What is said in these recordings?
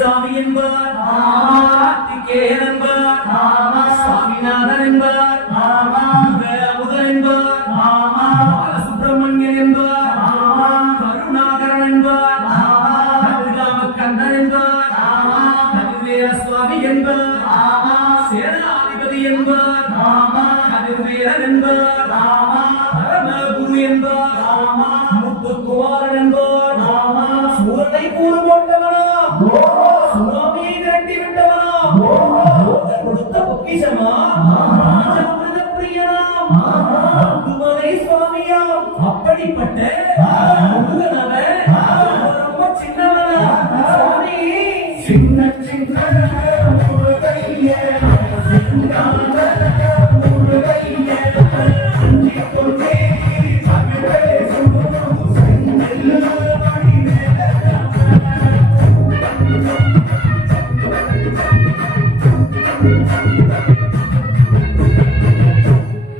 சாமி என்பார், கார்த்திகேயன் என்பார், சுவாமிநாதன் என்பார், அமுதன் என்பார், பாலசுப்ரமணியன் என்பார், கருணாகரன் என்பார், கந்தன் என்பார், கதிர்வேல சுவாமி என்பார், சேனாதிபதி என்பார், கதிர்வேலன் என்பார், பரமகுரு என்பார், முத்துக்குமாரன் என்பார், சூரனை கூறு கொண்டவனா, சுனாமியை விரட்டி விட்டவனா, கொடுத்த பொக்கிஷமா, ராஜாமிருத பிரியனா, அந்துமலை சுவாமியா, அப்படிப்பட்ட முருகனவன் ரொம்ப சின்னவனா, சுவாமி சின்ன சின்ன முருகையே, சிங்கார முருகையே, அஞ்சி கொண்டே தமிழே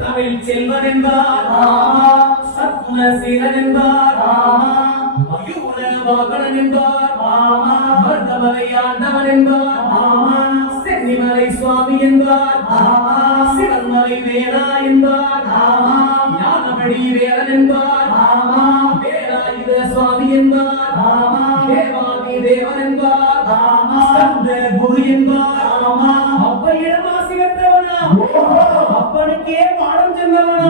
தமிழ் செல்வன் என்பார், சத்குணசீலன் என்பார், மயூர வாகனன் என்பார், மருதமலை ஆண்டவன் என்பார், சென்னிமலை சுவாமி என்பார், சிவன்மலை வேலா என்பார், ஞானமணி வேலன் என்பார், வேலாயுத சுவாமி என்பார், தேவாதி தேவன் என்பார், ஸ்கந்த குரு என்பார், அப்பையிடம் ஆசி பெற்றவனா, அப்பனுக்கே பாடம் சொன்னவனா,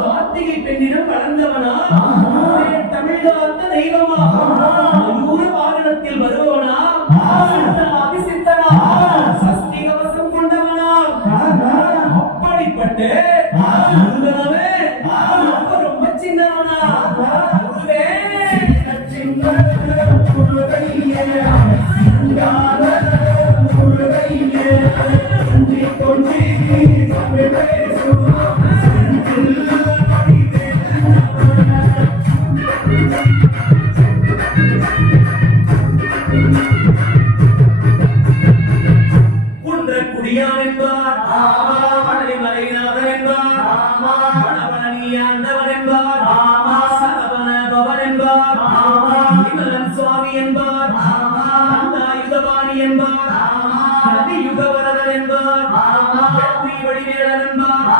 கார்த்திகை பெண்ணிடம் வளர்ந்தவனா, தமிழ்நாட்டு தெய்வமா, மயூர வாகனத்தில் வருபவனா, சித்தனா, சஷ்டி கவசம் கொண்டவனா, அப்படிப்பட்ட முருகனவே ரொம்ப சின்னவனா, முருகே சின்ன முருகையே, சிங்கார முருகையே, அஞ்சி கொண்டே தமிழே குன்றக்குடியான் என்பார், வடமலைநாதன் என்பார், வடபழனியாண்டவன் என்பார், சரவண பவன் என்பார், விமலன் சுவாமி என்பார், யுதபாணி என்பார், கலியுகவரதன் என்பார், வெற்றி வடிவேலன் என்பார்,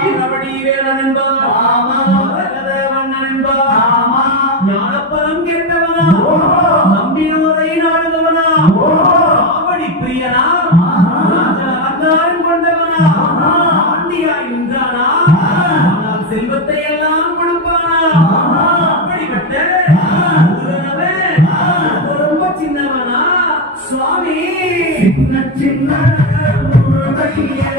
வீரவடி வேலன் என்பார், வரதவண்ணன் என்பார், ஞானப்பலம் கேட்டவனா, நம்பினோரை நாடுபவனா, காவடி பிரியனா, ராஜாங்காரன் கொண்டவனா, ஆண்டியா என்றானா, ஆனால் செல்வத்தை எல்லாம் கொடுப்பானா, அப்படிப்பட்ட முருகனவே ரொம்ப சின்னவனா, சுவாமி சின்ன சின்ன முருகையே,